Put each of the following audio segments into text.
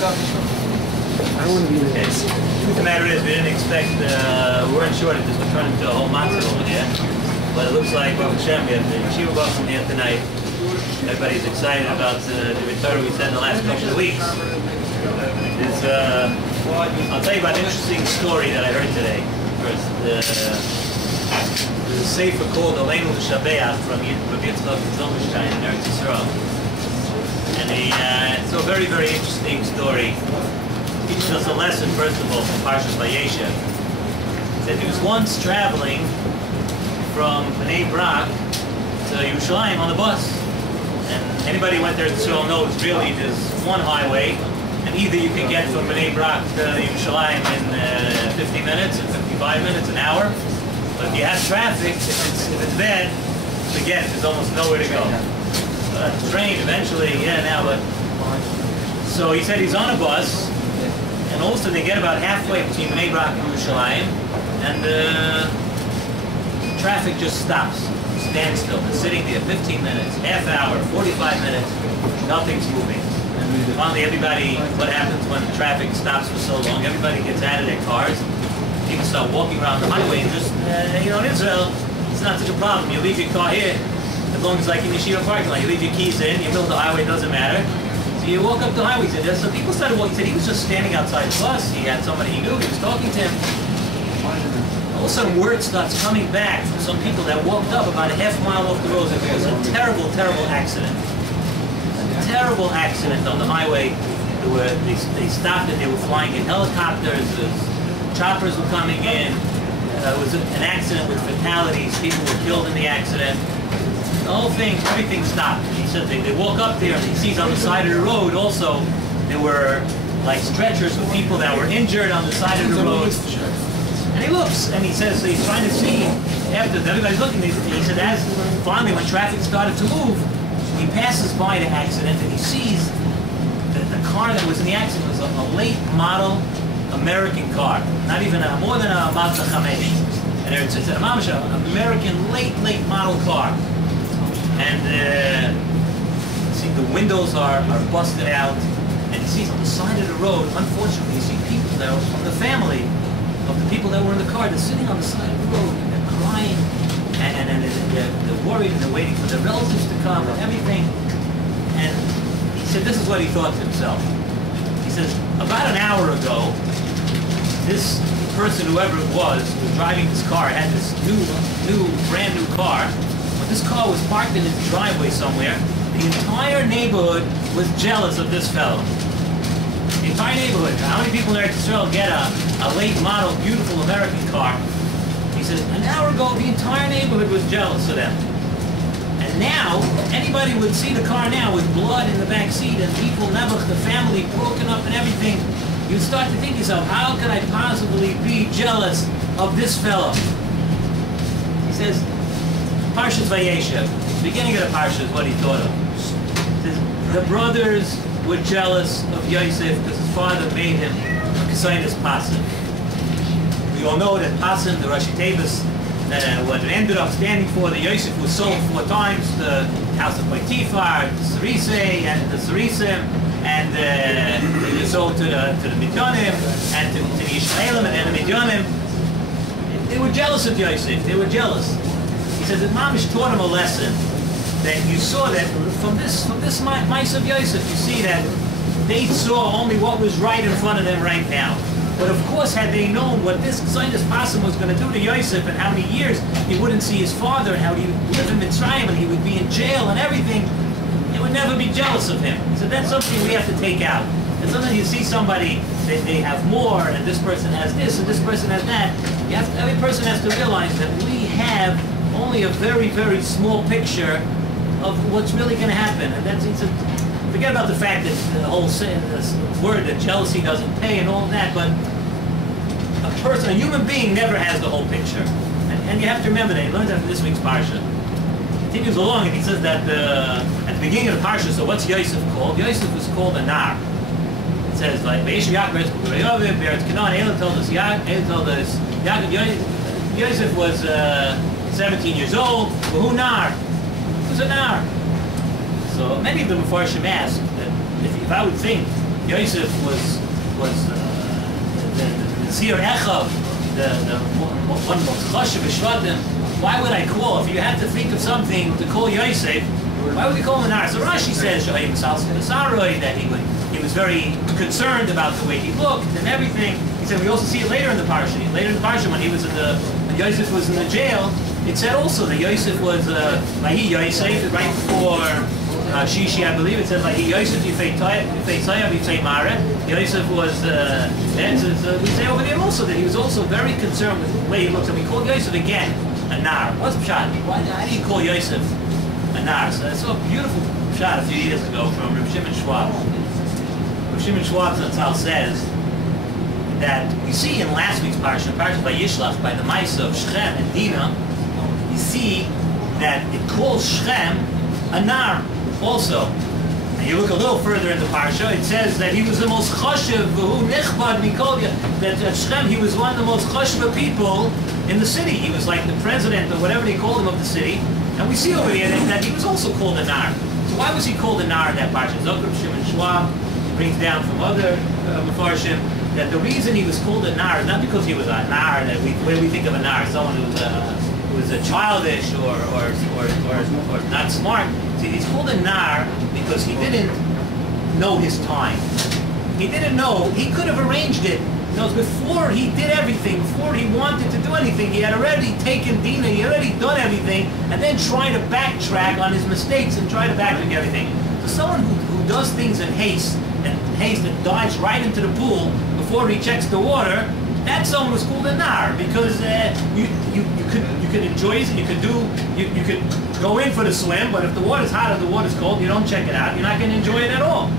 want to be there. The truth of the matter is, we didn't expect, we weren't sure that this would turn into a whole matzah over here. But it looks like, Baruch Hashem, we have the Yeshiva bus from here tonight. Everybody's excited about the return we said in the last couple of weeks. I'll tell you about an interesting story that I heard today. First, there's a sefer called Aleinu L'Shabeach from Rabbi Yitzchak Zilberstein in Eretz Yisrael. And it's a very, very interesting story. It teaches us a lesson, first of all, from Parshas Vayeshev. He said he was once traveling from Bnei Brak to Yerushalayim on the bus. And anybody who went there to Israel knows really there's one highway, and either you can get from Bnei Brak to Yerushalayim in 50 minutes, in 55 minutes, an hour. But if you have traffic, if it's bad, forget it, there's almost nowhere to go. Train eventually, yeah, now, but... So he said he's on a bus, and all of a sudden they get about halfway between Bnei Brak and Yerushalayim, and traffic just stops, stands still. It's sitting there 15 minutes, half hour, 45 minutes, nothing's moving. And finally everybody, what happens when the traffic stops for so long, everybody gets out of their cars, people start walking around the highway, and just, you know, in Israel, it's not such a problem. You leave your car here, as long as like in the Yeshiva parking lot, you leave your keys in, you middle of the highway, doesn't matter. So you walk up the highway, so people started walking, he said he was just standing outside the bus, he had somebody he knew, he was talking to him. All of a sudden word starts coming back from some people that walked up about a half mile off the road. It was a terrible, terrible accident. A terrible accident on the highway. They stopped it, they were flying in helicopters, choppers were coming in. It was an accident with fatalities, people were killed in the accident. The whole thing, everything stopped. He said they walk up there and he sees on the side of the road also, there were like stretchers with people that were injured on the side of the road. And he looks, and he says, he's trying to see, after everybody's looking, he said, as finally when traffic started to move, he passes by the accident and he sees that the car that was in the accident was a late model American car. Not even more than a Mazda 5. And it's an American late model car. And see the windows are busted out, and he sees on the side of the road, unfortunately, you see people that are from the family of the people that were in the car. They're sitting on the side of the road, and they're crying, and they're worried, and they're waiting for their relatives to come and everything. And he said this is what he thought to himself. He says, about an hour ago, this person, whoever it was driving this car, had this brand new car. When this car was parked in his driveway somewhere, the entire neighborhood was jealous of this fellow. The entire neighborhood. How many people in Eretz Yisrael get a late model, beautiful American car? He says, an hour ago, the entire neighborhood was jealous of them. And now, anybody would see the car now with blood in the back seat and people, the family broken up and everything. You'd start to think to yourself, how could I possibly be jealous of this fellow? He says, Parshas Vayeshev, beginning of the Parsha is what he thought of. He says, the brothers were jealous of Yosef because his father made him a Kesaynis Pasim. We all know that Pasim, the Rashi Tevis, what it ended up standing for, that Yosef was sold 4 times to the house of Potiphar, to Sarisei, and the Sarisim, and they were sold to the Midyanim, and to the Yishmaelim, and the Midyanim. They were jealous of Yosef. They were jealous. He says that Mamish taught him a lesson, that you saw that from this mice of Yosef, you see that they saw only what was right in front of them right now. But of course, had they known what this Kesaynis Pasim was going to do to Yosef, and how many years he wouldn't see his father, and how he would live in Mitzrayim, and he would be in jail and everything, they would never be jealous of him. So that's something we have to take out. And sometimes you see somebody that they have more, and this person has this, and this person has that. Every person has to realize that we have only a very, very small picture of what's really going to happen. And that's, forget about the fact that the whole this word that jealousy doesn't pay and all of that, but a human being never has the whole picture. And you have to remember that. He learns that from this week's Parsha. Continues along and he says that at the beginning of the Parsha, so what's Yosef called? Yosef was called a Nar. It says, like, Elah told us, Yosef was 17 years old, Wahu Nar. He was a Nar. So many of the Mepharshim ask that if I would think Yosef was the Zir Echav, the one most chashuv b'shvatim. Why would I call, if you had to think of something to call Yosef, why would we call him a nar? So Rashi says that he was very concerned about the way he looked and everything. He said we also see it later in the parsha. Later in the parsha, when Yosef was in the jail, it said also that Yosef was Vahi Yosef right before Shishi, I believe. It said Vahi Yosef Yifei Toya Yifei Mara. Yosef was we say over there also that he was also very concerned with the way he looked. And we called Yosef again a nar. What's pshat? How do you call Yosef a nar? So I saw a beautiful pshat a few years ago from Reb Shimon Schwab. Reb Shimon Schwab says that we see in last week's parsha by Yishlach, by the Maisa of Shechem and Dinah, you see that it calls Shechem a nar also. And you look a little further in the parsha, it says that he was the most chashuv, v'hu nichbad mikol, that Shechem, he was one of the most chashuv people in the city. He was like the president or whatever they called him of the city. And we see over here that he was also called a nar. So why was he called a nar in that parsha? Reb Shimon Schwab brings down from other Mefarshim that the reason he was called a nar is not because he was a nar, that the way we think of a nar, someone who was childish or not smart. See, he's called a nar because he didn't know his time. He didn't know. He could have arranged it. You know, before he did everything, before he wanted to do anything, he had already taken Dinah, he had already done everything, and then trying to backtrack on his mistakes and try to backtrack everything. So someone who does things in haste and dives right into the pool before he checks the water, that someone was called a nar, because you could enjoy it, and you could go in for the swim, but if the water's hot or the water's cold, you don't check it out, you're not going to enjoy it at all.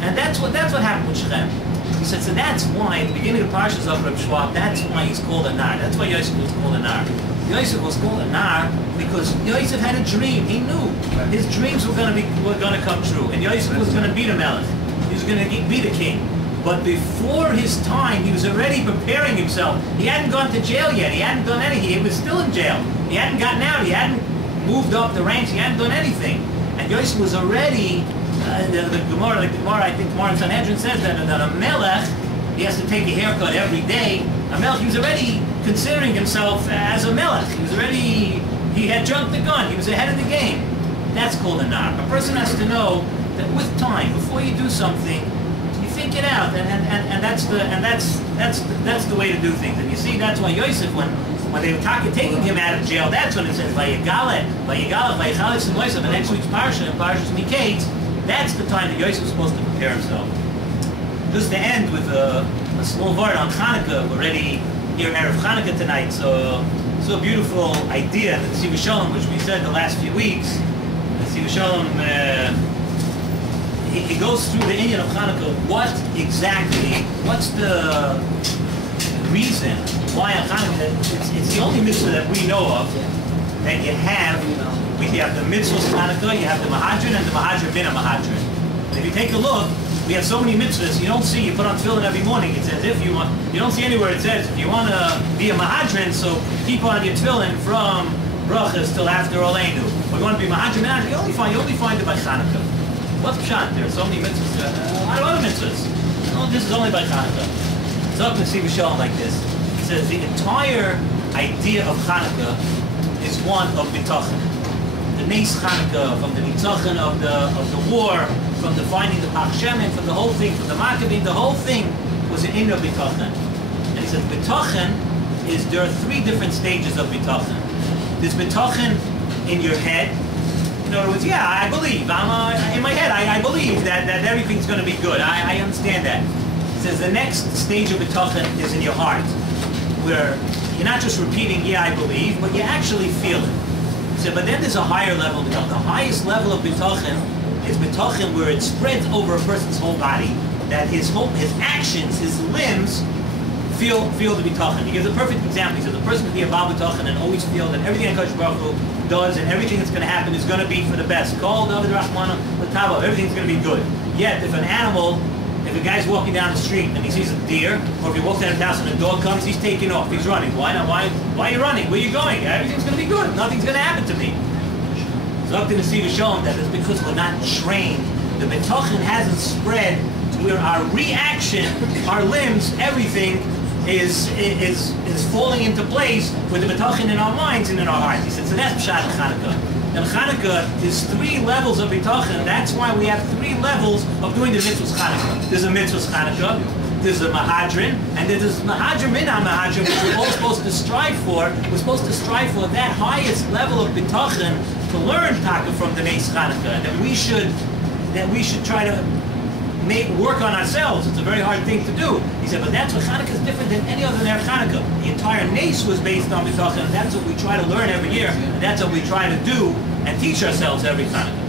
And that's what happened with Shechem. He said, so that's why, at the beginning of the parshas of Reb Schwab, that's why he's called a nar. That's why Yosef was called a nar. Yosef was called a nar because Yosef had a dream. He knew his dreams were going to come true, and Yosef was going to be the melech. He was going to be the king. But before his time, he was already preparing himself. He hadn't gone to jail yet. He hadn't done anything. He was still in jail. He hadn't gotten out. He hadn't moved up the ranks. He hadn't done anything. And Yosef was already, the Gemara, I think Gemara in Sanhedrin says that a melech, he has to take a haircut every day. A melech, he was already considering himself as a melech. He had jumped the gun. He was ahead of the game. That's called a nar. A person has to know that with time, before you do something, you think it out, and that's the way to do things. And you see, that's why Yosef, when they were taking him out of jail, that's when it says Vayigalet, Vayichalis and Yosef. The next week's parsha, Parshas Miketz, that's the time that Yosef was supposed to prepare himself. Just to end with a small word on Hanukkah. We're already here in Erev Hanukkah tonight, so a beautiful idea, the Tzivah Shalom, which we said the last few weeks. The Tzivah Shalom, he goes through the inyan of Hanukkah. What's the reason why on Hanukkah, it's the only mitzvah that we know of that you have. We have the mitzvahs of Hanukkah, you have the Mahadrin and the Mahadrin bin Mahadrin. And if you take a look, we have so many mitzvahs. You don't see, you put on tefillin every morning. It's as if you don't see anywhere it says, if you want to be a Mahadrin, so keep on your tefillin from brachas till after Oleinu. But you want to be Mahadrin, you only find it by Hanukkah. What's pshat? There are so many mitzvahs, a lot of other mitzvahs. No, this is only by Hanukkah. It's up to Tzivah Shalom like this. It says the entire idea of Hanukkah is one of bitachon. The Nes Hanukkah, from the Nitzachon of the war, from the finding the Pach Shemen, from the whole thing, from the Maccabee, the whole thing was an inner bitachon. And he says bitachon is, there are three different stages of bitachon. There's bitachon in your head. In other words, yeah, I believe. In my head, I believe that everything's going to be good. I understand that. It says the next stage of bitachon is in your heart, where you're not just repeating, yeah, I believe, but you actually feel it. So, but then there's a higher level of bitachon. The highest level of bitachon is bitachon where it spreads over a person's whole body, that his actions, his limbs, feel the bitachon. He gives a perfect example. He says a person can be a bal bitachon and always feel that everything HaKadosh Baruch Hu does and everything that's going to happen is going to be for the best. Kol David Rachmana L'Tavo, everything's going to be good. Yet, if a guy's walking down the street and he sees a deer, or if he walks down his house and a dog comes, he's taking off, he's running. Why not? Why are you running? Where are you going? Everything's going to be good. Nothing's going to happen to me. So up to the Tzivah Shalom, that is because we're not trained. The bitachon hasn't spread where our reaction, our limbs, everything is falling into place with the bitachon in our minds and in our hearts. He said, so that's Pshat Chanukah. And Chanukah is 3 levels of bitachon. That's why we have 3 levels of doing the mitzvahs Chanukah. There's a mitzvahs Chanukah, there's a mahadrin, and there's mahadrin min ha-mahadrin, which we're all supposed to strive for. We're supposed to strive for that highest level of bitachon to learn taka from the Neis Chanukah, and that we should try to work on ourselves. It's a very hard thing to do. He said, but that's what Chanukah is different than any other Ner Chanukah. The entire Neis was based on bitachon, and that's what we try to learn every year, and that's what we try to do and teach ourselves every Chanukah.